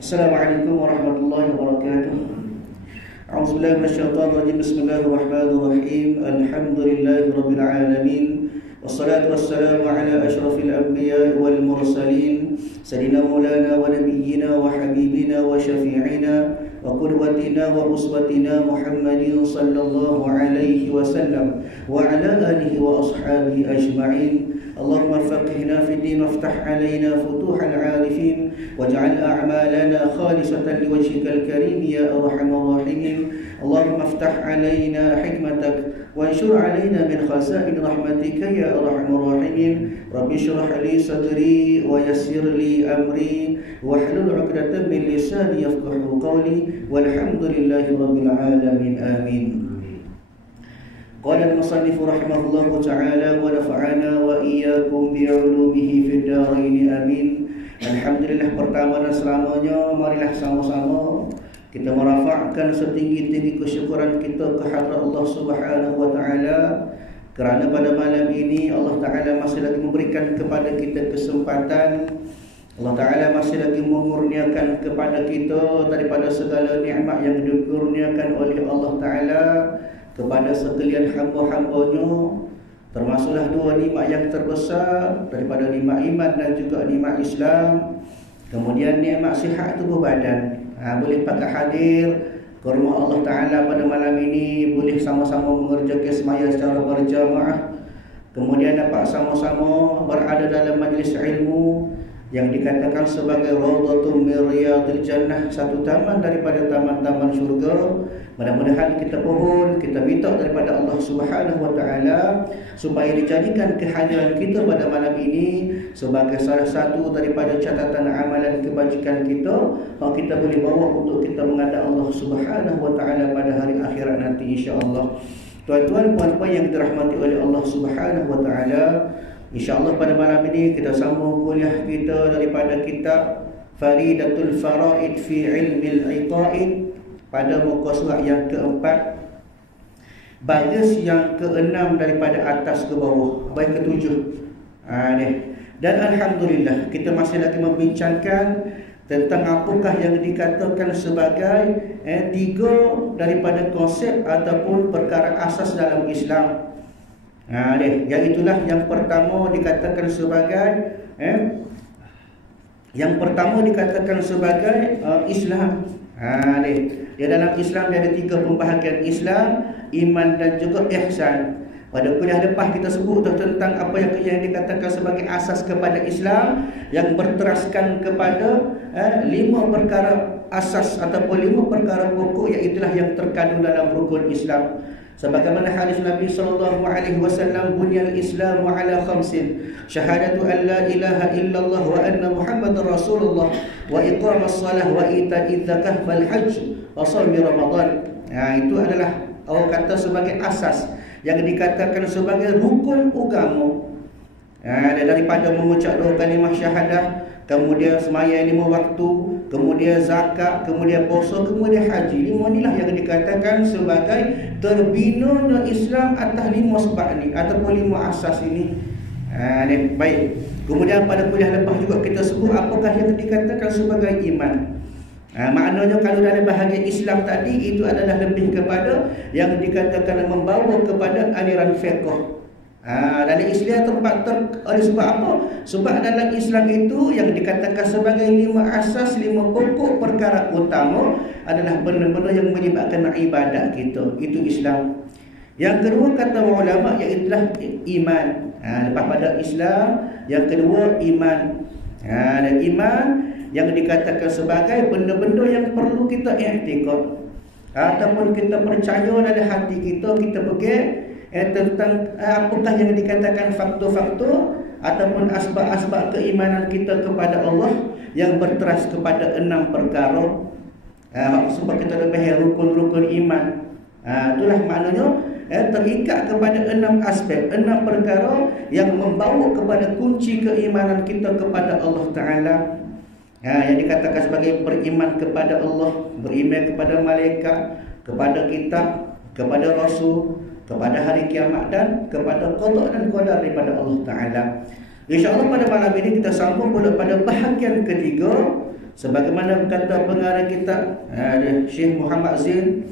Assalamualaikum warahmatullahi wabarakatuh. A'udzubillahi minasyaitonir rajim. Bismillahirrahmanirrahim. Alhamdulillahirabbil alamin. Wassalatu wassalamu ala asyrafil anbiya'i wal mursalin sayyidina maulana wa nabiyyina wa habibina wa syafi'ina wa qudwatina wa uswatina Muhammadin sallallahu alaihi wasallam wa ala alihi wa ashabihi ajma'in. Allahumma faqihna fid din waftah alaina futuhal 'arifin waj'al a'malana khalisatan liwajhikal karim ya arhamar rahimin. Allahumma iftah alaina hikmatak وانشر علينا من خزائن رحمتك يا أرحم الراحمين. رب اشرح لي صدري ويسر لي أمري واحلل عقدة من لساني يفقهوا قولي والحمد لله رب العالمين آمين. قال المصنف رحمه الله تعالى ونفعنا وإياكم بعلومه في الدارين آمين. Alhamdulillah, pertama dan selamanya marilah sama-sama kita merafa'kan setinggi-tinggi kesyukuran kita kehadrat Allah Subhanahu wa taala kerana pada malam ini Allah taala masih lagi memberikan kepada kita kesempatan. Allah taala masih lagi memurniakan kepada kita daripada segala nikmat yang dikurniakan oleh Allah taala kepada sekalian hamba-hambanya, termasuklah dua nikmat yang terbesar daripada nikmat iman dan juga nikmat Islam. Kemudian nikmat sihat tubuh badan. Boleh pakai hadir ke rumah Allah Ta'ala pada malam ini, boleh sama-sama mengerjakan semaya secara berjamaah, kemudian dapat sama-sama berada dalam majlis ilmu yang dikatakan sebagai Raudhatun min Riyadil Jannah, satu taman daripada taman-taman syurga. Mudah-mudahan kita pohon, kita minta daripada Allah Subhanahu wa taala supaya dijadikan kehadiran kita pada malam ini sebagai salah satu daripada catatan amalan kebajikan kita yang kita boleh bawa untuk kita menghadap Allah Subhanahu wa taala pada hari akhirat nanti insya-Allah. Tuan-tuan, puan-puan yang dirahmati oleh Allah Subhanahu wa taala, insya-Allah pada malam ini kita sambung kuliah kita daripada kitab Faridatul Faraid fi Ilmil Iqaid pada muka surat yang keempat, baris yang keenam daripada atas ke bawah, baik ketujuh. Dan alhamdulillah kita masih lagi membincangkan tentang apakah yang dikatakan sebagai tiga daripada konsep ataupun perkara asas dalam Islam. Yang itulah yang pertama dikatakan sebagai Islam. Di dalam Islam dia ada tiga pembahagian: Islam, iman dan juga ihsan. Pada kuliah lepas kita sebut tentang apa yang dikatakan sebagai asas kepada Islam, yang berteraskan kepada 5 perkara asas ataupun 5 perkara pokok, iaitu yang terkandung dalam rukun Islam. Sebagaimana hadis Nabi sallallahu alaihi wasallam, bunyal Islamu ala khamsin: syahadatu an la ilaha illallah wa anna Muhammadar Rasulullah wa iqamas salah wa ita'iz zakah wal hajj wa shaum Ramadan. Itu adalah orang kata sebagai asas yang dikatakan sebagai rukun agama. Daripada mengucap 2 kalimah syahadah, kemudian sembahyang 5 waktu, kemudian zakat, kemudian puasa, kemudian haji. 5 inilah yang dikatakan sebagai terbinanya Islam atas 5 sebab ini ataupun 5 asas ini. Baik. Kemudian pada kuliah lepas juga kita sebut apakah yang dikatakan sebagai iman. Maknanya kalau dalam bahagian Islam tadi itu adalah lebih kepada yang dikatakan membawa kepada aliran fiqh. Dalam Islam oleh sebab apa? Sebab dalam Islam itu yang dikatakan sebagai 5 asas, 5 pokok perkara utama adalah benda-benda yang menyebabkan ibadat kita. Itu Islam. Yang kedua kata ulama iaitulah iman. Lepas pada Islam, yang kedua iman. Dan iman yang dikatakan sebagai benda-benda yang perlu kita i'tikad ataupun kita percaya dalam hati kita, kita pegang tentang apakah yang dikatakan faktor-faktor ataupun asbab-asbab keimanan kita kepada Allah yang berteras kepada 6 perkara. Sebab kita lebih rukun-rukun iman. Itulah maknanya terikat kepada 6 aspek, 6 perkara yang membawa kepada kunci keimanan kita kepada Allah Ta'ala. Yang dikatakan sebagai beriman kepada Allah, beriman kepada malaikat, kepada kitab, kepada rasul, kepada hari kiamat dan kepada qada dan qadar daripada Allah Ta'ala. InsyaAllah pada malam ini kita sambung pula pada bahagian ketiga Sebagaimana kata pengarang kitab Syekh Muhammad Zain,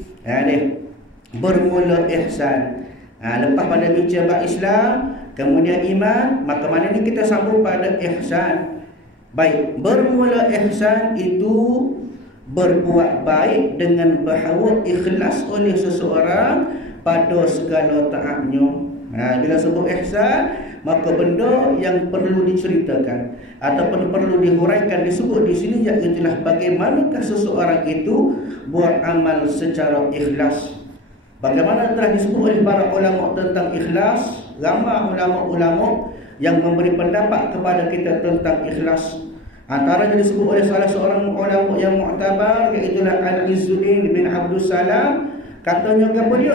bermula ihsan. Lepas pada bicara Islam, kemudian iman, maka mana ni kita sambung pada ihsan. Baik, bermula ihsan itu berbuat baik dengan bahawa ikhlas oleh seseorang pada segala taatnya. Bila sebut ihsan, maka benda yang perlu diceritakan ataupun perlu dihuraikan disebut di sini, iaitulah bagaimanakah seseorang itu buat amal secara ikhlas. Bagaimana telah disebut oleh para ulama tentang ikhlas, ramai ulama-ulama yang memberi pendapat kepada kita tentang ikhlas. Antaranya disebut oleh salah seorang ulama yang mu'tabar, iaitu Al-Izzuddin bin Abdul Salam. Katanya kepada dia,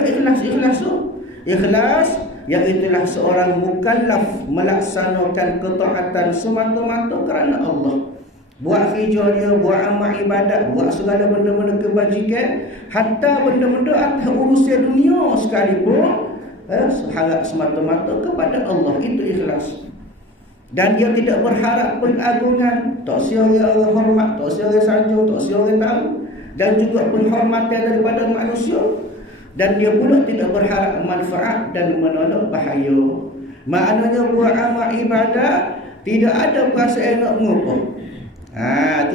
ikhlas iaitulah seorang mukallaf melaksanakan ketaatan semata-mata kerana Allah. Buat kerja dia, buat amal ibadat, buat segala benda-benda kebajikan, hatta benda-benda atas urusan dunia sekalipun, harap semata-mata kepada Allah. Itu ikhlas. Dan dia tidak berharap pengagungan, tak siapa orang hormat, tak siapa sanjung, tak siapa tahu, dan juga penghormatan daripada manusia. Dan dia pula tidak berharap manfaat dan menolak bahaya. Maknanya buat amal ibadat tidak ada perasaan nak mengupah,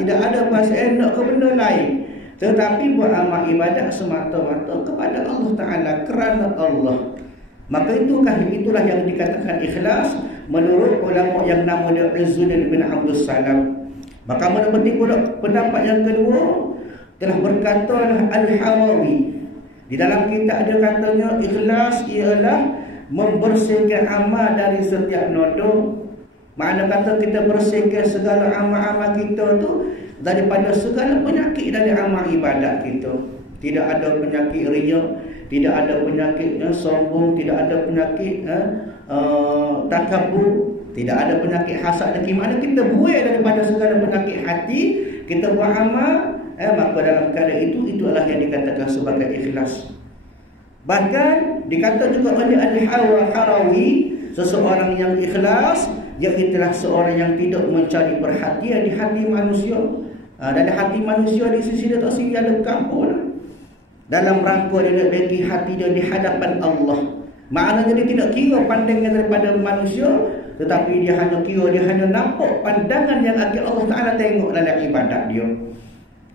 tidak ada perasaan nak ke benda lain, tetapi buat amal ibadat semata-mata kepada Allah Ta'ala, kerana Allah. Maka itulah yang dikatakan ikhlas menurut ulama yang nama dia Izzuddin bin Abdul Salam. Maka mana penting pula pendapat yang kedua, telah berkata Al-Harawi. Di dalam kitab ada katanya, ikhlas ialah membersihkan amal dari setiap noda. Makna kata kita bersihkan segala amal-amal kita tu daripada segala penyakit dari amal ibadat kita. Tidak ada penyakit riya, tidak ada penyakit sombong, tidak ada penyakit takabur, tidak ada penyakit hasad dan mana kita buai daripada segala penyakit hati, kita buat amal, maka dalam keadaan itulah yang dikatakan sebagai ikhlas. Bahkan dikata juga oleh Al-Harawi, seseorang yang ikhlas iaitulah seorang yang tidak mencari perhatian di hati manusia. Dan hati manusia di sisi dia tak sedia lekap pun. Dalam rangka dia nak bagi hati dia di hadapan Allah. Maknanya dia tidak kira pandangan daripada manusia, tetapi dia hanya nampak pandangan yang akan Allah Ta'ala tengok dalam ibadat dia.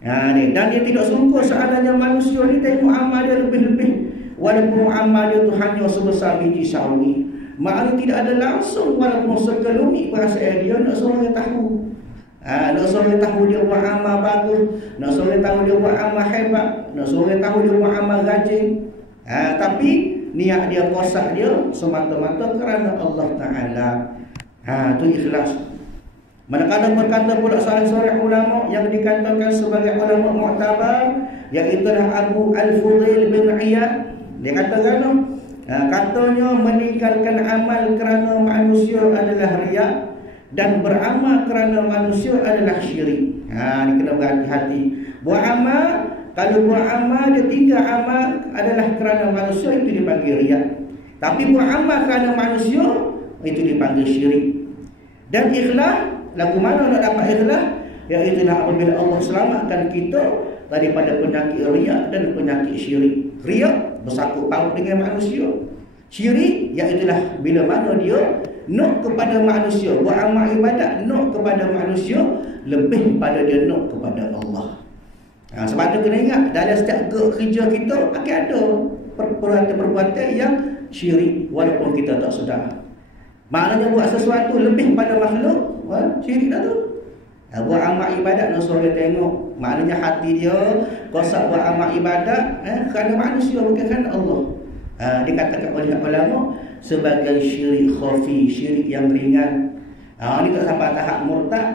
Dan dia tidak sungguh seandainya manusia ni tengok amal dia lebih-lebih, walaupun amal dia tu hanya sebesar biji sawi. Maknanya tidak ada langsung, walaupun sekelumit perasaan dia nak suruh dia tahu. Nak suruh dia tahu dia buat amal bagus, nak suruh dia tahu dia buat amal hebat, nak suruh dia tahu dia buat amal rajin. Tapi niat dia, kosak dia semata-mata kerana Allah Ta'ala. Itu ikhlas. Manakala berkata pula salah seorang ulama yang dikatakan sebagai ulama mu'tabar, iaitu Abu Al-Fudail bin Iyad. Dia katakan, katanya meninggalkan amal kerana manusia adalah riya, dan beramal kerana manusia adalah syirik. Ini kena berhati-hati. Buat amal, kalau buat amal dia tinggal amal adalah kerana manusia, itu dipanggil riya. Tapi buat amal kerana manusia, itu dipanggil syirik. Dan ikhlas, lagu mana nak dapat ikhlas? Iaitulah apabila Allah selamatkan kita daripada penyakit riya dan penyakit syirik. Riya bersangkut paut dengan manusia. Syirik iaitulah bila mana dia nak kepada manusia, buat amal ibadat nak kepada manusia lebih pada dia nak kepada Allah. Sebab tu kena ingat, dalam setiap kerja kita akan ada perbuatan-perbuatan yang syirik walaupun kita tak sedar. Maknanya buat sesuatu lebih pada makhluk, syirik dah tu. Buat amal ibadat nak suruh dia tengok, maknanya hati dia kosak buat amal ibadat kerana manusia, bukan kerana Allah. Dikatakan oleh ulama sebagai syirik khafi, syirik yang ringan. Ini tak sampai tahap murtad,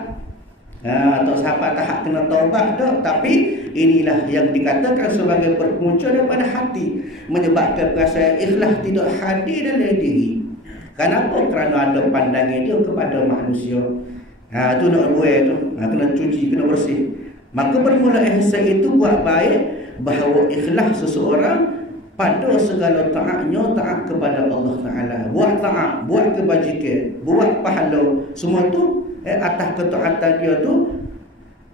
tak sampai tahap kena taubat dah, tapi inilah yang dikatakan sebagai berpunca daripada hati, menyebabkan perasaan ikhlas tidak hadir dalam diri. Kenapa? Kerana ada pandangan dia kepada manusia. Itu nak buat tu, kena cuci, kena bersih. Maka bermula ihsan itu buat baik, bahawa ikhlas seseorang pada segala taatnya, taat kepada Allah Ta'ala. Buat taat, buat kebajikan, buat pahala, semua tu atas ketaatan dia tu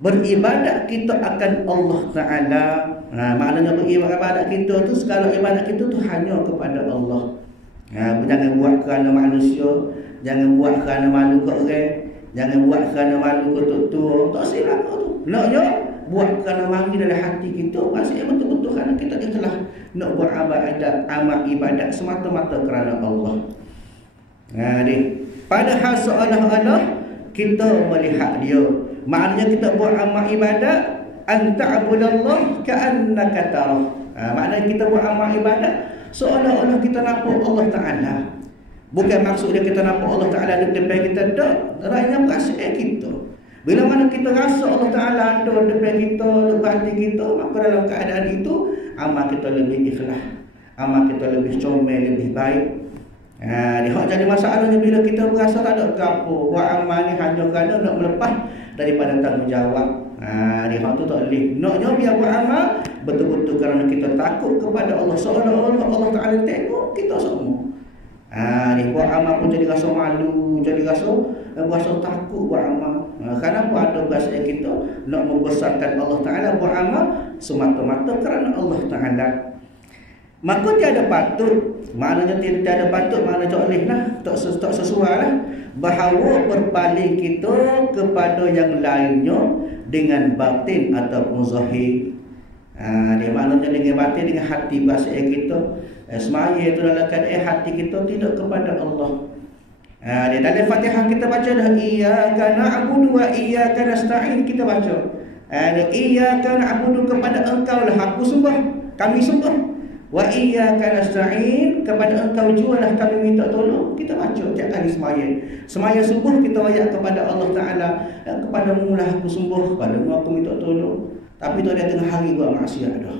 beribadat kita akan Allah Ta'ala. Maknanya beribadat kita tu, segala ibadat kita tu hanya kepada Allah. Jangan buat kerana manusia, jangan buat kerana malu ke orang, jangan buat kerana malu ke tua. Tak silap tu. Naknya buat kerana mari dalam hati kita, maksudnya betul-betul kerana kita ikhlas nak buat amal ibadat semata-mata kerana Allah. Padahal seolah-olah kita melihat dia. Maknanya kita buat amal ibadat anta'budallah ka'annaka tarah. Maknanya kita buat amal ibadat seolah-olah kita nampak Allah Ta'ala. Bukan maksudnya kita nampak Allah Ta'ala di depan kita, tak. Rakyatnya perasaan kita. Bila mana kita rasa Allah Ta'ala ada di depan kita, di hati kita, maka dalam keadaan itu amal kita lebih ikhlas, amal kita lebih comel, lebih baik. Jadi masalahnya bila kita berasa tak ada apa, buat amal ni hanya kerana nak melepas daripada tanggungjawab. Dia tu tak boleh. Naknya biar buat amal betul-betul kerana kita takut kepada Allah, seolah-olah Allah Ta'ala tengok kita semua. Dia buat amal pun jadi rasa malu, jadi rasa takut buat amal. Kenapa ada bahasa kita nak membesarkan Allah Ta'ala, buat amal semata-mata kerana Allah Ta'ala. Maka tiada patut, maknanya tiada patut, maknanya tak boleh lah, tak sesuai lah, bahawa berpaling kita kepada yang lainnya dengan batin ataupun zahir. Dia maknanya dengan batin, dengan hati bahasa kita. Semaya itu dalam keadaan hati kita tidak kepada Allah. Dia dalam Fatihah kita baca dah, iyyaka na'budu wa iyyaka nasta'in, kita baca. Iyyaka na'budu, kepada engkau lah aku sembah, kami sembah. Wa iyyaka nasta'in, kepada engkau jualah kami minta tolong. Kita baca tiap kali semaya. Semaya subuh kita ayat kepada Allah Ta'ala, kepadamu lah aku sembah, kepadamu aku minta tolong. Tapi tu dia tengah hari buat maksiat dah.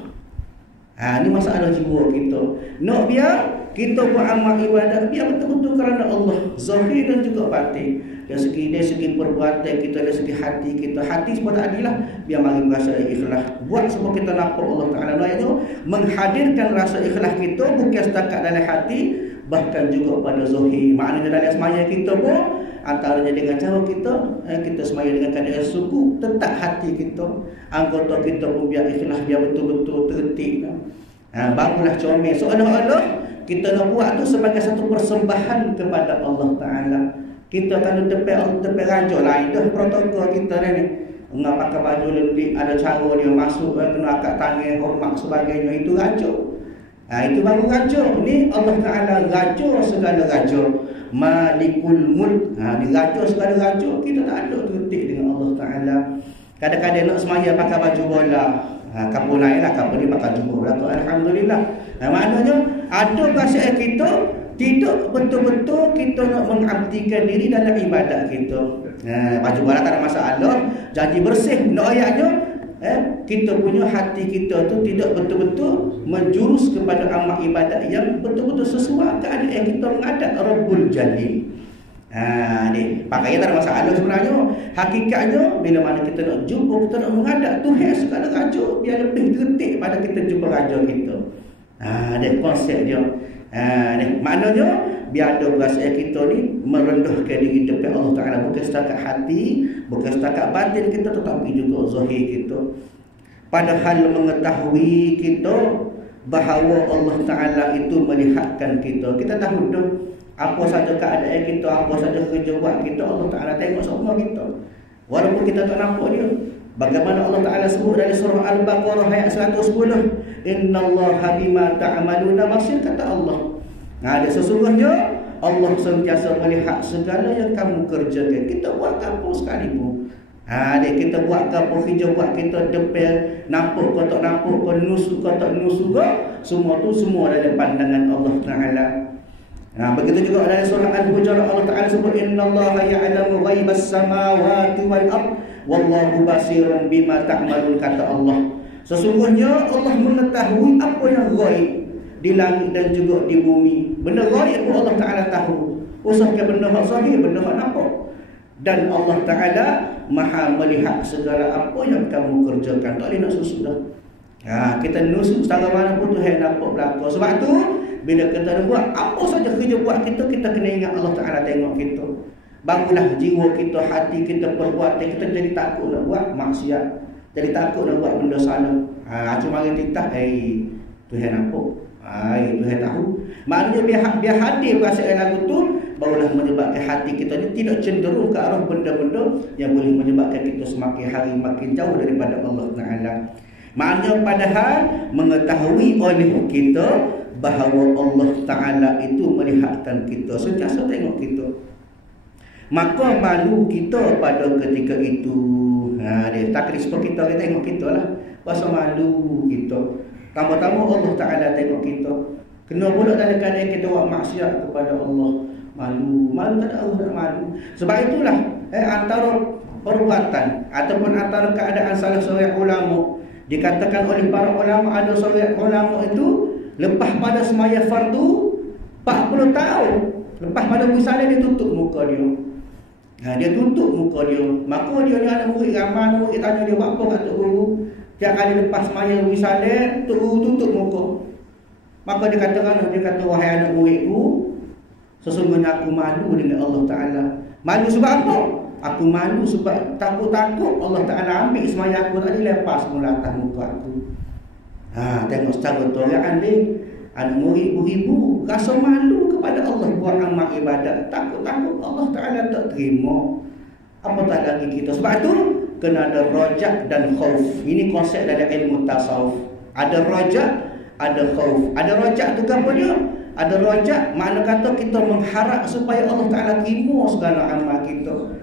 Ini masalah jiwa kita. Nak biar kita buat amal ibadat biar betul-betul kerana Allah, zahir dan juga batin. Dari segi perbuatan kita, dari segi hati kita. Hati sebab tak adilah, biar mari rasa ikhlas. Buat sebab kita nampak Allah Ta'ala. Iaitu menghadirkan rasa ikhlas kita bukan setakat dalam hati, bahkan juga pada zahir. Maknanya dalam semaya kita pun, antaranya dengan cara kita semaya dengan keadaan suku, tetap hati kita, anggota kita pun biar ikhlas, biar betul-betul tertib. Barulah comel. Seolah-olah kita nak buat tu sebagai satu persembahan kepada Allah Ta'ala. Kita kalau tepi raja lain dah protokol kita ni. Enggak pakai baju lebih, ada cara dia masuk, kena akad tangan, hormat sebagainya, itu raja. Itu baru raja. Ni Allah Ta'ala raja segala raja, Malikul Mulk. Ni raja segala raja. Kita tak ada tertik dengan Allah Ta'ala. Kadang-kadang nak semaya pakai baju bola, kapal lain lah, kapal ni pakai baju bola tu, alhamdulillah. Maknanya ada bahasa kita tidak betul-betul kita nak mengabdikan diri dalam ibadat kita. Baju bola tak ada masalah, jadi bersih. Nak ayatnya kita punya hati kita tu tidak betul-betul menjurus kepada amal ibadat yang betul-betul sesuai keadaan kita menghadap Rabbul Jalil. Pakaian tak ada masalah sebenarnya. Hakikatnya bila mana kita nak jumpa, kita nak menghadap Tuhan segala raja, biar lebih tertib pada kita jumpa raja kita. Dia konsep dia. Maknanya biar ada perasaan kita ni merendahkan diri depan Allah Ta'ala, bukan setakat hati, bukan setakat batin kita, tetapi juga zahir kita. Padahal mengetahui kita bahawa Allah Ta'ala itu melihatkan kita. Kita tahu dah apa saja keadaan kita, apa saja kerja buat kita, Allah Ta'ala tengok semua kita. Walaupun kita tak nampak dia. Bagaimana Allah Ta'ala sebut dari surah Al-Baqarah ayat 110, innallaha bima ta'maluna basir, kata Allah. Dia sesungguhnya Allah sentiasa melihat segala yang kamu kerjakan. Kita buat apa sekalipun. Kita buat apa, kerja buat kita depan, nampak kau tak nampak, kau nusuk kau tak nusuk, semua tu semua dalam pandangan Allah Ta'ala. Begitu juga dalam surah Al-Hujurat Allah Ta'ala sebut innallaha ya'lamu ghaibas samawati wal ard wallahu basirun bima ta'malun, kata Allah. Sesungguhnya Allah mengetahui apa yang ghaib di langit dan juga di bumi. Benda ghaib pun Allah Ta'ala tahu. Usahkan benda hak zahir, benda hak nampak. Dan Allah Ta'ala Maha melihat segala apa yang kamu kerjakan. Tak boleh nak susuk dah. Kita nusuk setara mana pun Tuhan nampak belakang. Sebab tu bila kita nak buat apa saja kerja buat kita, kita kena ingat Allah Ta'ala tengok kita. barulah jiwa kita, hati kita, perbuatan kita jadi takut nak buat maksiat, jadi takut nak buat benda salah. Cuma kita Tuhan nampak, Tuhan tahu. Maknanya biar hadir perasaan lagu tu, barulah menyebabkan hati kita ni tidak cenderung ke arah benda-benda yang boleh menyebabkan kita semakin hari makin jauh daripada Allah Ta'ala. Maknanya padahal mengetahui oleh kita bahawa Allah Ta'ala itu melihatkan kita, sentiasa tengok kita. Maka malu kita pada ketika itu. Dia tak respon kita tengok kita lah. Rasa malu kita. Tama-tama Allah Ta'ala tengok kita. Kena pula dalam keadaan kita buat maksiat kepada Allah. Malu tak ada Allah nak malu. Sebab itulah antara perbuatan ataupun antara keadaan salah seorang ulama, dikatakan oleh para ulama, ada seorang ulama itu lepas pada semaya fardu 40 tahun, lepas pada misalnya dia tutup muka dia. Dia tutup muka dia. Maka dia ni anak murid ramai, anak murid tanya dia buat apa kat Tok Guru. Tiap kali lepas semaya misalnya Tok Guru tutup muka. Maka dia kata wahai anak muridku, sesungguhnya aku malu dengan Allah Ta'ala. Malu sebab apa? Aku malu sebab takut-takut Allah Ta'ala ambil semaya aku tadi, lepas mula atas muka aku. Tengok secara toleran ni, anak murid beribu rasa malu kepada Allah buat amal ibadat, takut-takut Allah Ta'ala tak terima. Apatah lagi kita. Sebab tu kena ada rajak dan khauf. Ini konsep dalam ilmu tasawuf. Ada rajak, ada khauf. Ada rajak tu apa dia? Ada rajak makna kata kita mengharap supaya Allah Ta'ala terima segala amal kita.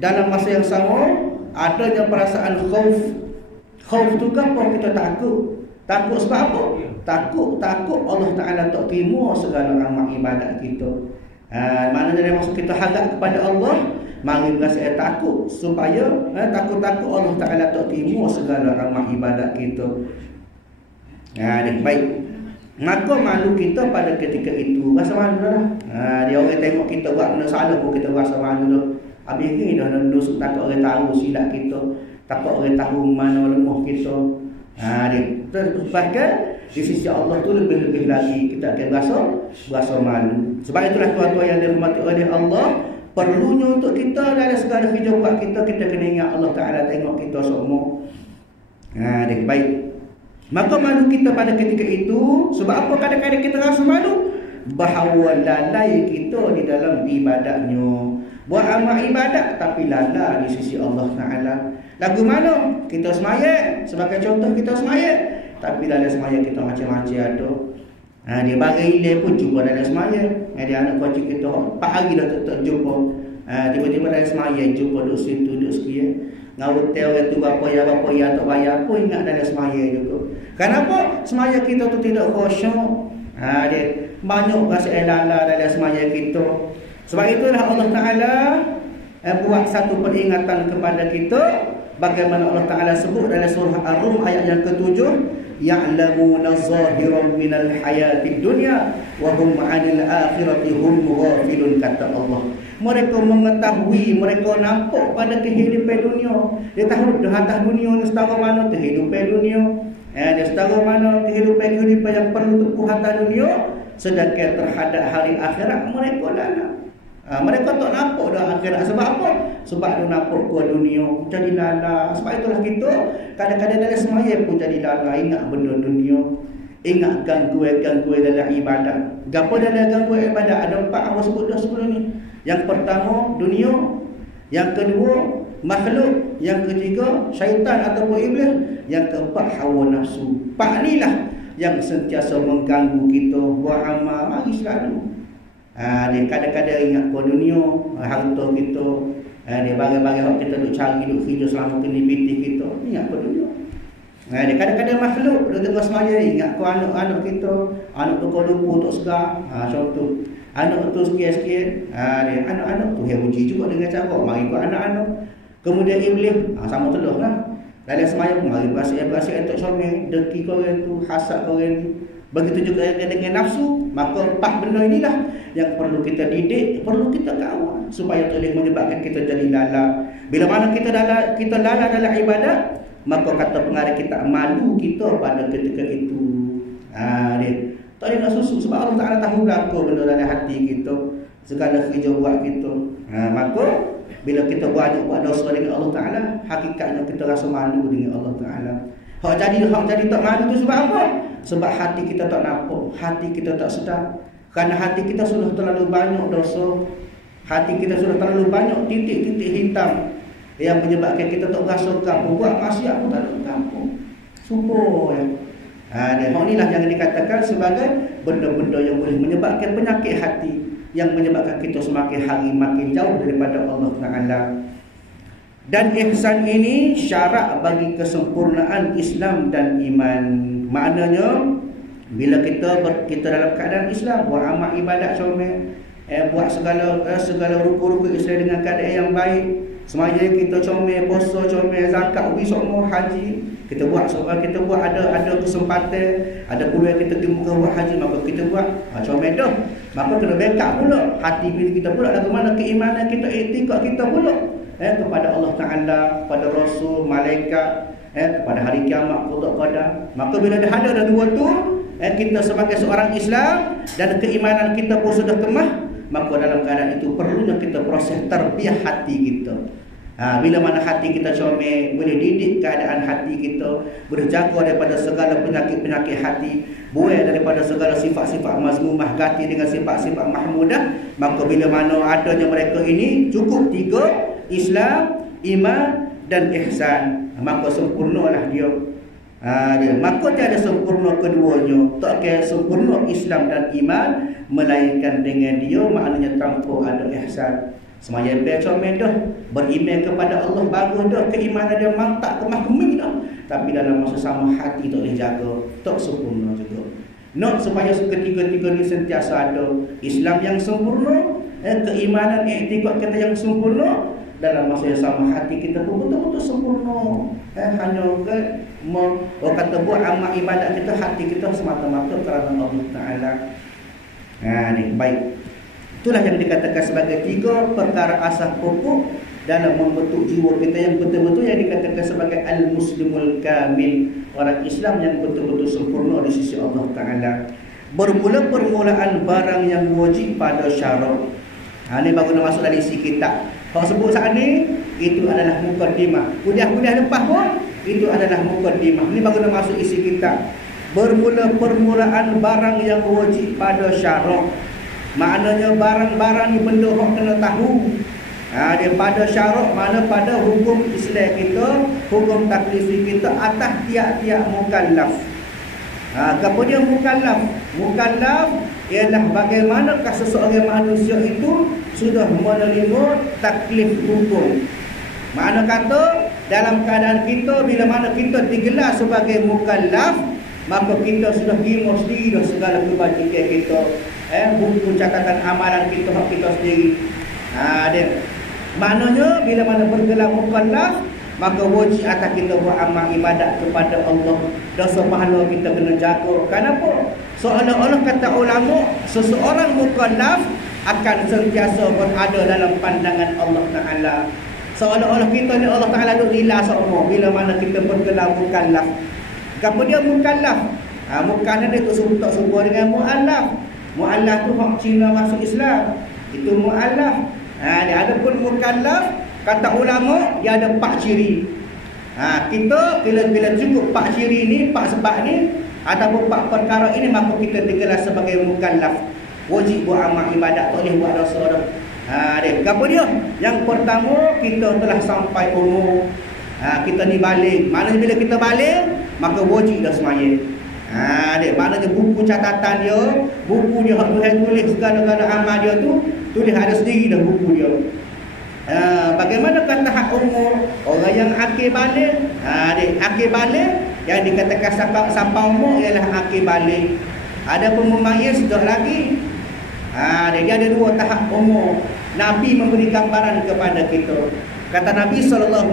Dalam masa yang sama adanya perasaan khauf. Khauf tu apa? Kita takut. Takut sebab apa? Takut Allah Ta'ala tak terima segala amal ibadat kita. Maknanya dari maksud kita harap kepada Allah, mari berasa takut supaya takut-takut Allah Ta'ala tak terima segala amal ibadat kita. Baik. Maka malu kita pada ketika itu. Rasa malu dah. Dia orang tengok kita buat benda salah pun kita rasa malu dah. Habis ni dah nundus, takut orang tahu silap kita, takut orang tahu mana lemah kita. Bahkan di sisi Allah tu lebih-lebih lagi kita akan berasa malu. Sebab itulah tuan-tuan yang dirahmati oleh Allah, perlunya untuk kita dalam segala kehidupan kita kena ingat Allah Ta'ala tengok kita semua. Baik. Maka malu kita pada ketika itu. Sebab apa kadang-kadang kita rasa malu? Bahawa lalai kita di dalam ibadatnya. Buat amal ibadat tapi lalai di sisi Allah Ta'ala. Lagu mana? Kita semaya. Sebagai contoh kita semaya, tapi dalam semaya kita macam-macam ada. Dia bagi ilai pun jumpa dalam semaya. Dia anak kocik kita 4 hari dah tak jumpa. Tiba-tiba dalam semaya jumpa duduk situ, duduk sekian. Ngawutel orang tu berapa ya tak bayar pun ingat dalam semaya juga. Kenapa? Semaya kita tu tidak khusyuk. Dia banyak rasa lala dalam semaya kita. Sebab itulah Allah Ta'ala buat satu peringatan kepada kita. Bagaimana Allah Ta'ala sebut dalam surah Ar-Rum ayat yang ke-7, ya'lamuna zahiran minal hayatid dunya wa hum 'anil akhirati hum ghafilun, kata Allah. Mereka mengetahui, mereka nampak pada kehidupan dunia. Dia tahu dah atas dunia ni setara mana kehidupan dunia. Dia setara mana kehidupan yang perlu tempuh atas dunia. Sedangkan terhadap hari akhirat mereka lalai. Mereka tak nampak dah akhirat. Sebab apa? Sebab dia nampak ke dunia jadi lalai. Sebab itulah kita kadang-kadang dalam semaya pun jadi lalai. Ingat benda dunia, ingat gangguan-gangguan dalam ibadat. Gapo dalam gangguan ibadat? Ada 4 awak sebut dah sebelum ni. Yang pertama dunia, yang kedua makhluk, yang ketiga syaitan ataupun iblis, yang keempat hawa nafsu. 4 inilah yang sentiasa mengganggu kita buat amal. Mari selalu dia kadang-kadang ingat ke dunia, harta kita, dia barang-barang yang kita duk cari, duk kerja selama aktiviti kita, ingat ke dunia. Dia kadang-kadang makhluk dia tengah semaya, ingat ke anak-anak kita, anak tu kau lupa untuk segar. Contoh anak tu sikit-sikit, dia anak-anak tu yang uji juga dengan cara mari ke anak-anak. Kemudian iblis sama telah lah. Dalam semaya pun mari berasa untuk comel, deki korang tu, hasad korang ni. Begitu juga dengan nafsu. Maka 4 benda inilah yang perlu kita didik, perlu kita kawal supaya boleh menyebabkan kita jadi lala. Bila mana kita lala dalam ibadat, maka kata pengarang kita, malu kita pada ketika itu. Dia tak ada nak susu sebab Allah Ta'ala tahu berapa benda dalam hati kita, segala kerja buat kita. Maka bila kita banyak buat dosa dengan Allah Ta'ala, hakikatnya kita rasa malu dengan Allah Ta'ala. Hak jadi tak malu tu sebab apa? Sebab hati kita tak nampak, hati kita tak sedar. Kerana hati kita sudah terlalu banyak dosa, hati kita sudah terlalu banyak titik-titik hitam yang menyebabkan kita tak rasa kampung. Buat maksiat pun tak ada kampung. Sumpah ya. Dan hal inilah yang dikatakan sebagai benda-benda yang boleh menyebabkan penyakit hati, yang menyebabkan kita semakin hari makin jauh daripada Allah Ta'ala. Dan ihsan ini syarat bagi kesempurnaan Islam dan iman. Maknanya bila kita dalam keadaan Islam, buat amal ibadat comel, buat segala rukun-rukun Islam dengan keadaan yang baik, semaya kita comel, puasa comel, zakat, semua haji, kita buat ada kesempatan, ada peluang kita pergi buat haji, maka kita buat comel dah. Maka kena backup pula hati kita pula, bagaimana keimanan kita, iktikad kita pula kepada Allah Ta'ala, kepada Rasul, malaikat, kepada hari kiamat, qada. Maka bila dah ada dua tu, kita sebagai seorang Islam dan keimanan kita pun sudah kemah, maka dalam keadaan itu perlunya kita proses tarbiyah hati kita. Bila mana hati kita comel, boleh didik keadaan hati kita, boleh jaga daripada segala penyakit-penyakit hati, buai daripada segala sifat-sifat mazmumah, ganti dengan sifat-sifat mahmudah. Maka bila mana adanya mereka ini cukup tiga, Islam, iman dan ihsan, maka sempurnalah dia. Maka tiada sempurna keduanya, tak kira sempurna Islam dan iman, melainkan dengan dia, maknanya tanpa ada ihsan. Semaya comel dah, beriman kepada Allah bagus dah, keimanan dia mantap kemah-kemih dah, tapi dalam masa sama hati tak boleh jaga, tak sempurna juga. Nak supaya ketiga-tiga ni sentiasa ada, Islam yang sempurna, keimanan, iktikad kita yang sempurna, dalam masa yang sama hati kita pun betul-betul sempurna. Hanya orang kata buat amal ibadat kita, hati kita semata-mata kerana Allah Ta'ala. Ni baik. Itulah yang dikatakan sebagai tiga perkara asas pokok dalam membentuk jiwa kita yang betul-betul, yang dikatakan sebagai al-muslimul kamil, orang Islam yang betul-betul sempurna di sisi Allah Ta'ala. Bermula permulaan barang yang wajib pada syarak. Ini baru nak masuk dari isi kitab. Kalau sebut saat ni, itu adalah mukaddimah. Kuliah-kuliah lepas pun, itu adalah mukaddimah. Ini baru nak masuk isi kitab. Bermula permulaan barang yang wajib pada syarak. Maknanya barang-barang ni benda orang kena tahu. Dia pada syarak, mana pada hukum Islam kita, hukum taklifi kita atas tiap-tiap mukallaf. Apa dia mukallaf? Mukallaf ialah bagaimanakah seseorang manusia itu sudah menerima taklif hukum. Makna kata, dalam keadaan kita, bila mana kita digelar sebagai mukallaf, maka kita sudah terima sendiri dah segala kebajikan kita, buku catatan amalan kita, hak kita sendiri. Dia maknanya bila mana bergelar mukallaf, maka wajib atas kita buat amal ibadat kepada Allah. Dosa pahala kita kena jaga. Kenapa? Seolah-olah kata ulama, seseorang mukallaf akan sentiasa berada dalam pandangan Allah Ta'ala. Seolah-olah kita ni Allah Ta'ala duk rila semua bila mana kita bergelar mukallaf. Apa dia mukallaf? Mukallaf dia tu tak serupa dengan mu'allaf. Mu'allaf tu hak Cina masuk Islam, itu mu'allaf. Dia ada pun mukallaf, kata ulama dia ada 4 ciri. Kita bila cukup 4 ciri ni, 4 sebab ni ataupun 4 perkara ini, maka kita digelar sebagai mukallaf. Wajib buat amal ibadat, tak boleh buat dosa dah. Apa dia? Yang pertama, kita telah sampai umur. Kita ni balik. Maknanya bila kita balik, maka wajib dah semaya. Maknanya buku catatan dia, buku dia hak Tuhan tulis segala-gala amal dia tu, tulis ada sendiri dah buku dia. Bagaimana kata hak umur? Orang yang akhir balik, akhir balik yang dikatakan sampai umur ialah akhir balik. Ada pun memayis dah lagi. Dia ada 2 tahap umur. Nabi memberi gambaran kepada kita. Kata Nabi SAW,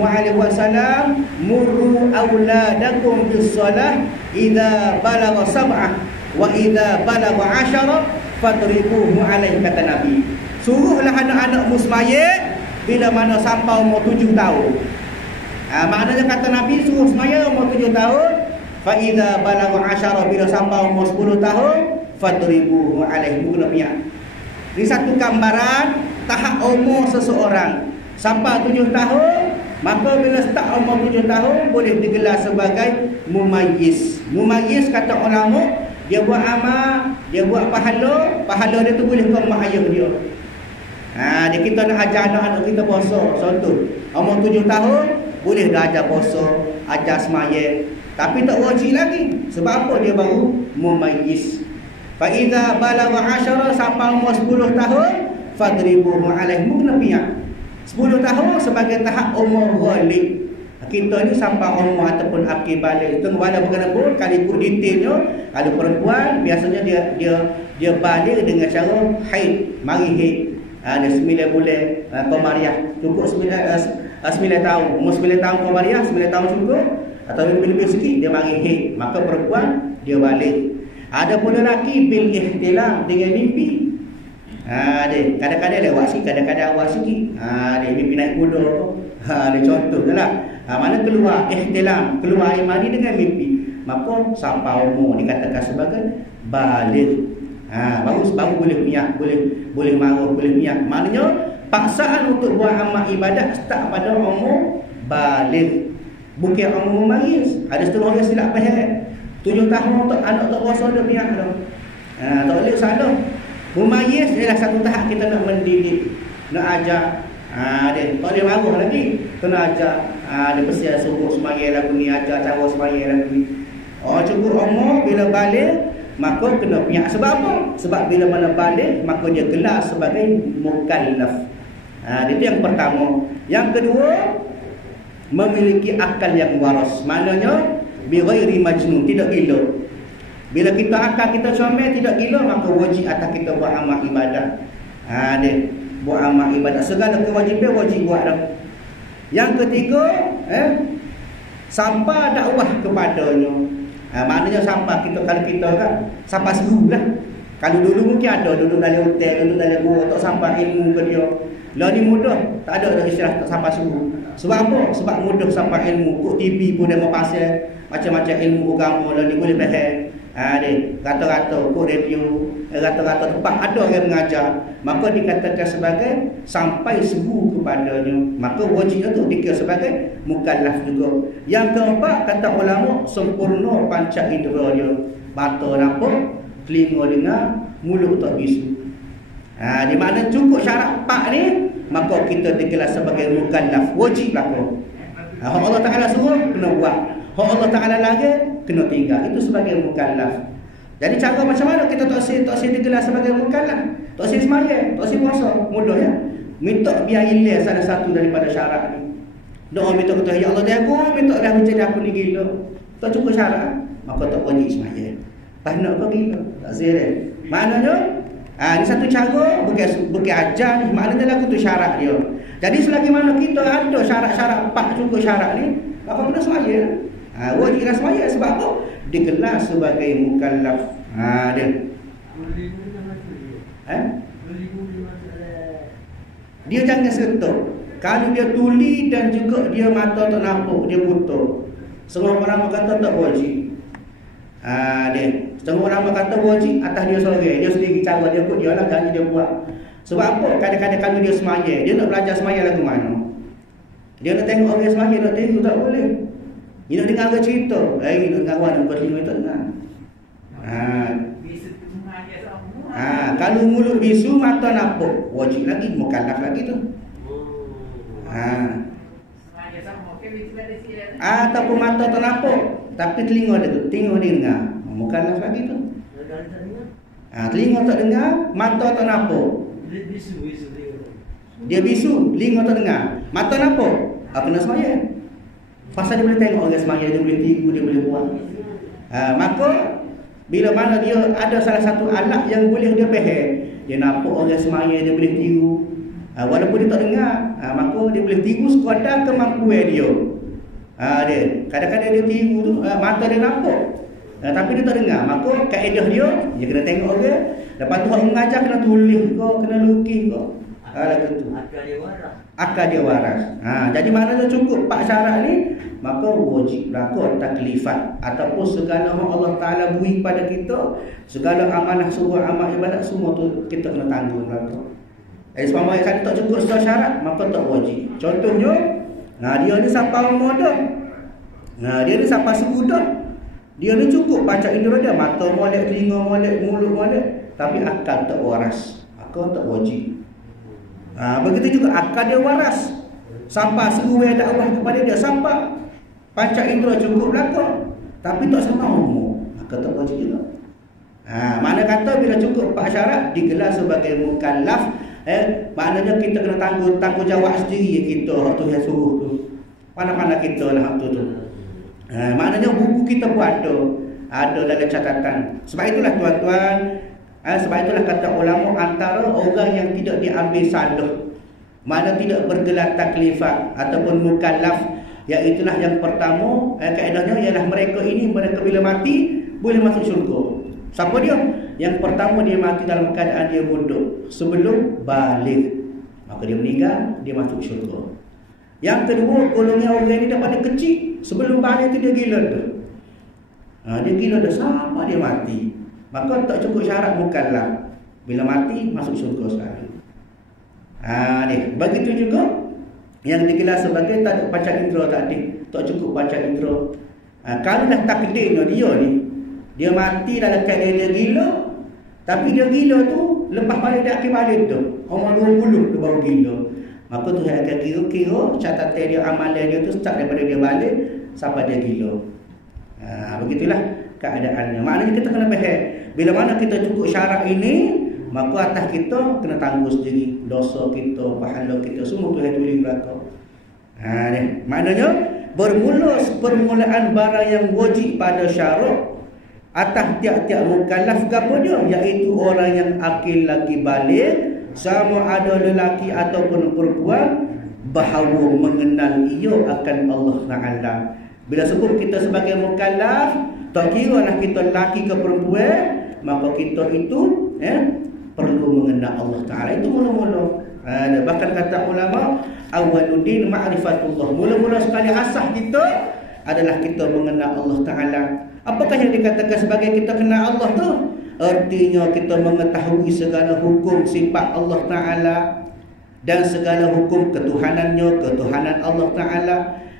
murru awladakum bis-salah idza balagha 7 wa idza balagha 10 fadribuhu alaihi, kata Nabi. Suruhlah anak-anakmu semaya bila mana sampai umur 7 tahun. Maknanya kata Nabi, suruh semaya umur 7 tahun. Fa idza balagha 10, bila sampai umur 10 tahun, fadribuhu alaihi, kena piak. Ini satu gambaran tahap umur seseorang sampai 7 tahun, maka bila start umur 7 tahun boleh digelar sebagai mumayyiz. Mumayyiz kata ulama, dia buat amal, dia buat pahala dia tu boleh ke mak ayah dia. Dia kita nak ajar anak-anak kita puasa. Contoh, umur 7 tahun boleh dah ajar puasa, ajar semaya. Tapi tak wajib lagi. Sebab apa? Dia baru mumayyiz. Fa idza balagha 10 sampai umur 10 tahun fadribuhu alaihim, kena piak. 10 tahun sebagai tahap umur ghalib. Kita ni sampai umur ataupun akhir balik. Itu walaupun pun kalau ikut detailnya, kalau perempuan biasanya dia balik dengan cara haid, mari haid. Ada 9 bulan Qamariah, cukup 9 tahun. Umur 9 tahun Qamariah, 9 tahun cukup, atau lebih-lebih sikit dia mari haid, maka perempuan dia balik. Ada pula lelaki bil ihtilam, dengan mimpi. Kadang-kadang lewat sikit, kadang-kadang awal sikit. Dia mimpi naik kuda. Ada contoh je lah. Mana keluar ihtilam, keluar air mani dengan mimpi, maka sampai umur dikatakan sebagai baligh. Baru boleh miak, boleh marah, boleh miak. Maknanya paksaan untuk buat amal ibadat start pada umur baligh, bukan umur mumayyiz. Ada setengah orang silap faham. 7 tahun untuk anak tak puasa dia miak dah. Tak boleh salah. Mumayyiz ialah satu tahap kita nak mendidik, nak ajar. Dia tak boleh marah lagi, kena ajar. Dia persiap suruh semaya lagu ni, ajar cara semaya lagu ni. Cukup umur bila balik, maka kena piak. Sebab apa? Sebab bila mana balik, maka dia gelar sebagai mukallaf. Itu yang pertama. Yang kedua, memiliki akal yang waras. Maknanya bi ghairi majnun, tidak gila. Bila kita akal kita comel, tidak gila, maka wajib atas kita buat amal ibadat. Dia buat amal ibadat, segala kewajipan wajib buat dah. Yang ketiga, sampai dakwah kepadanya. Maknanya sampai kita, kalau kita kan sampai seru lah. Kalau dulu mungkin ada duduk dalam hotel, duduk dalam gua, tak sampai ilmu ke dia. Lah ni mudah, tak ada istilah tak sampai seru. Sebab apa? Sebab mudah sampai ilmu. Kok TV pun dia mau pasal macam-macam ilmu agama, lah ni boleh faham. Rata-rata kok radio, rata-rata tempat ada orang mengajar, maka dikatakan sebagai sampai seru kepadanya, maka wajib untuk dikira sebagai mukallaf juga. Yang keempat, kata ulama, sempurna panca indera dia. Mata nampak, telinga dengar, mulut tak bisu. Di mana cukup syarat 4 ni, maka kita dikira sebagai mukallaf, wajib laku. Allah Ta'ala suruh, kena buat. Allah Ta'ala lagi, kena tinggal. Itu sebagai mukallaf. Jadi cara macam mana kita tak boleh digelar sebagai mukallaf? Tak boleh sembahyang, tak boleh puasa. Mudah ya. Minta biar hilang salah satu daripada syarat ni. Doa minta kata, ya Allah dia aku, minta dah menjadi aku ni gila. Tak cukup syarat, maka tak wajib sembahyang. Pas nak apa gila? Tak boleh. Maknanya, ni satu cara bukan ajar ni. Maknanya lagu tu syarat dia. Jadi selagi mana kita ada syarat-syarat 4 cukup syarat ni, maka kena sembahyang. Wajiblah sembahyang. Sebab apa? Digelar sebagai mukallaf. Dia. Dia jangan seretuk. Kalau dia tuli dan juga dia mata tak nampak, dia buta. Setengah orang kata tak wajib. Dia. Setengah orang kata wajib atas dia seorang. Dia sendiri cara dia kot, dia lah janji dia buat. Sebab apa? Kadang-kadang kalau dia semaya, dia nak belajar semaya lagu mana. Dia nak tengok orang semaya, nak tengok tak boleh. Dia nak dengar cerita. Nak dengar orang nak berlima tak dengar. Kalau mulut bisu, mata nampak, wajib lagi, mukallaf lagi tu. Ataupun mata tak nampak, tapi telinga dia tu, tengok dia dengar, mukallaf lagi tu. Telinga tak dengar, mata tak nampak. Dia bisu, telinga tak dengar, mata nampak, kena sembahyang. Pasal dia boleh tengok orang sembahyang, dia boleh tiru, dia boleh buat. Maka bila mana dia ada salah satu alat yang boleh dia faham, dia nampak orang sembahyang, dia boleh tiru. Walaupun dia tak dengar, maka dia boleh tiru sekadar kemampuan dia. Dia kadang-kadang dia tiru tu, mata dia nampak, tapi dia tak dengar. Maka kaedah dia kena tengok orang. Lepas tu orang mengajar kena tulis ke, kena lukis ke. Lagu tu akal dia waras. Jadi maknanya cukup 4 syarat ni, maka wajib lakon taklifat ataupun segala yang Allah Ta'ala beri pada kita, segala amanah, sebuah amal ibadat, semua tu kita kena tanggung lakon. Seumpama kan tak cukup satu syarat, maka tak wajib. Contohnya, dia ni siapa umur dah. Dia ni siapa suku dah. Dia ni cukup baca indera dia, mata molek, telinga molek, mulut molek, tapi akal tak waras, maka tak wajib. Begitu juga akal dia waras. Siapa seru dakwah kepada dia, siapa panca indera cukup belaka, tapi tak sama umur, maka tak wajib juga. Mana kata bila cukup 4 syarat digelar sebagai mukallaf, maknanya kita kena tanggungjawab sendiri kita hak Tuhan suruh tu. Mana-mana kita lah hak tu. Maknanya buku kita pun ada dalam catatan. Sebab itulah tuan-tuan, sebab itulah kata ulama, antara orang yang tidak diambil sadah, mana tidak bergelar taklifat ataupun mukallaf, iaitulah yang pertama, kaedahnya ialah mereka bila mati boleh masuk syurga. Siapa dia? Yang pertama, dia mati dalam keadaan dia bodoh sebelum balik, maka dia meninggal, dia masuk syurga. Yang kedua, golongan orang ni daripada kecil, sebelum balik tu dia gila tu. Dia gila dah sama dia mati, maka tak cukup syarat mukallaf. Bila mati masuk syurga sekali. Begitu juga yang digelar sebagai tak ada panca indera tadi, tak cukup panca indera. Kalau dah takdirnya dia mati dalam keadaan dia gila, tapi dia gila tu lepas balik dia akhir balik tu umur 20 dia baru gila, maka Tuhan akan kira-kira catatan dia, amalan dia tu start daripada dia balik sampai dia gila. Begitulah keadaannya. Maknanya kita kena faham, bila mana kita cukup syarat ini, maka atas kita kena tanggung sendiri dosa kita, pahala kita, semua Tuhan tulis belakang. Maknanya permulaan barang yang wajib pada syarat atas tiap-tiap mukallaf gapo dia, iaitu orang yang akil lagi balik, sama ada lelaki ataupun perempuan, bahawa mengenal ia akan Allah Ta'ala. Bila sebut kita sebagai mukallaf, tak kira lah kita lelaki ke perempuan, maka kita itu perlu mengenal Allah Ta'ala. Itu mula-mula. Bahkan kata ulama, awwaluddin ma'rifatullah. Mula-mula sekali asas kita adalah kita mengenal Allah Ta'ala. Apakah yang dikatakan sebagai kita kenal Allah tu? Artinya kita mengetahui segala hukum sifat Allah Ta'ala dan segala hukum ketuhanannya, ketuhanan Allah Ta'ala,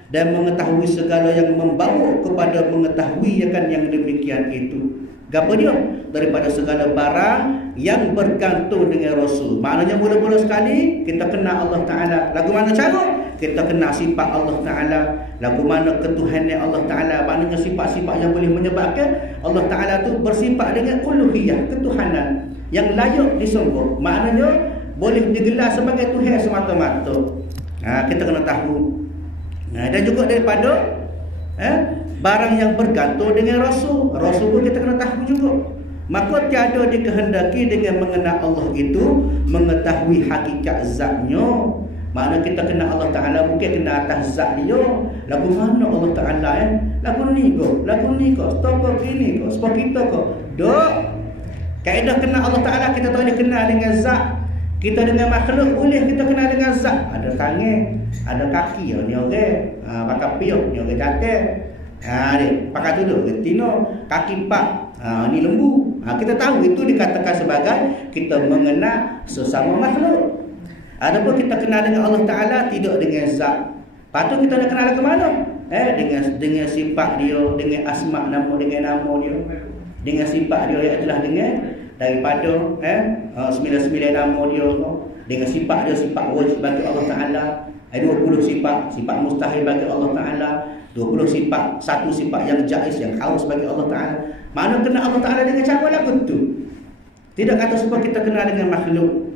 dan mengetahui segala yang membawa kepada mengetahui yang demikian itu. Apa dia? Daripada segala barang yang bergantung dengan Rasul. Maknanya mula-mula sekali kita kenal Allah Ta'ala. Lagu mana cara? Kita kenal sifat Allah Ta'ala. Lagu mana ketuhanan Allah Ta'ala. Maknanya sifat-sifat yang boleh menyebabkan Allah Ta'ala tu bersifat dengan uluhiyah, ketuhanan yang layak disembah. Maknanya boleh digelar sebagai Tuhan semata-mata. Kita kena tahu. Dan juga daripada barang yang bergantung dengan Rasul. Rasul pun kita kena tahu juga. Maka tiada dikehendaki dengan mengenal Allah itu mengetahui hakikat zatnya. Makna kita kenal Allah Ta'ala bukan kenal atas zat dia. Lagu mana Allah Ta'ala lagu ni ke stokok ini ke sebab kita ke dok. Kaedah kenal Allah Ta'ala, kita tak boleh kenal dengan zat. Kita dengan makhluk boleh kita kenal dengan zat. Ada tangan, ada kaki, ni orang pakai piok, ni orang jatuh. Ni pakai tuduk getino, kaki pak, ni lembu. Kita tahu itu dikatakan sebagai kita mengenal sesama makhluk. Adapun kita kenal dengan Allah Ta'ala tidak dengan zat. Patut kita nak kenal ke mana? Dengan sifat dia, dengan asma nama, dengan nama dia, dengan sifat dia ialah dengan daripada 99 nama dia, dengan sifat dia, sifat wajib bagi Allah Ta'ala. 20 sifat mustahil bagi Allah Ta'ala, 20 sifat, satu sifat yang jaiz, yang harus bagi Allah Ta'ala. Mana kenal Allah Ta'ala dengan cara lagu tu? Tidak kata sebab kita kenal dengan makhluk.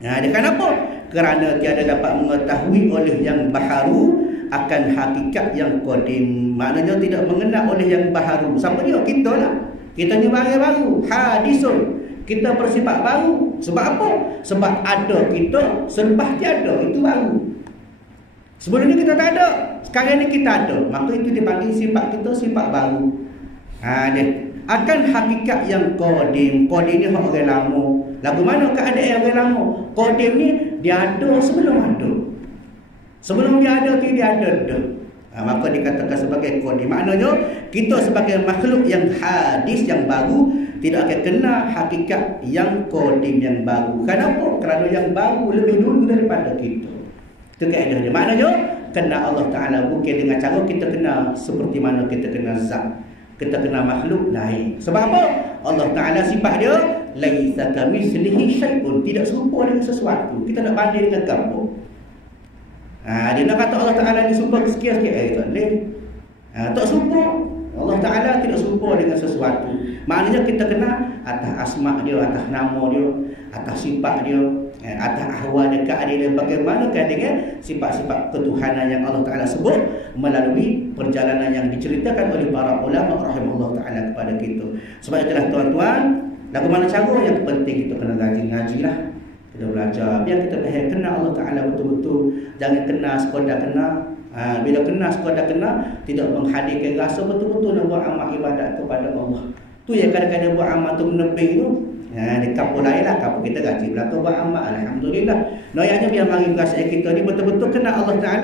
Kenapa? Kerana tiada dapat mengetahui oleh yang baharu akan hakikat yang qadim. Maknanya tidak mengenal oleh yang baharu. Siapa dia? Kita lah. Kita ni barang baru, hadisun. Kita bersifat baru. Sebab apa? Sebab ada kita, selepas tiada, itu baru. Sebelum ni kita tak ada, sekarang ni kita ada. Maka itu dipanggil sifat kita, sifat baru. Dia akan hakikat yang qadim. Qadim ni hak orang lama. Lagu mana keadaan orang lama? Qadim ni dia ada sebelum ada. Sebelum dia ada, dia ada. Maka dikatakan sebagai qadim. Maknanya kita sebagai makhluk yang hadis, yang baru, tidak akan kena hakikat yang qadim, yang baru. Kenapa? Kerana yang baru lebih dulu daripada kita. Itu kaedahnya. Maknanya kena Allah Ta'ala bukan dengan cara kita kena seperti mana kita kena zat. Kita kena makhluk lain. Sebab apa? Allah Ta'ala sifat dia laisa kamitslihi syai'un, tidak serupa dengan sesuatu. Kita nak banding dengan apa? Dia nak kata Allah Ta'ala ni serupa sikit-sikit, tak boleh. Tak serupa. Allah Ta'ala tidak serupa dengan sesuatu. Maknanya kita kena atas asma' dia, atas nama dia, atas sifat dia, atas ahwal dan keadilan. Bagaimanakah dengan sifat-sifat ketuhanan yang Allah Ta'ala sebut melalui perjalanan yang diceritakan oleh para ulama rahimahullah Ta'ala kepada kita. Sebab itulah tuan-tuan, lagu mana cara yang penting kita kena ngaji lah. Kita belajar, biar kita faham kenal Allah Ta'ala betul-betul. Jangan kenal sekadar kenal. Bila kenal sekadar kenal, tidak menghadirkan rasa betul-betul nak buat amal ibadat kepada Allah. Tu yang kadang-kadang buat amal tu menebih tu. Di kampung lain lah, kampung kita gaji belakang buat amal, alhamdulillah. Noyanya biar mari perasaan kita ni betul-betul kenal Allah Ta'ala.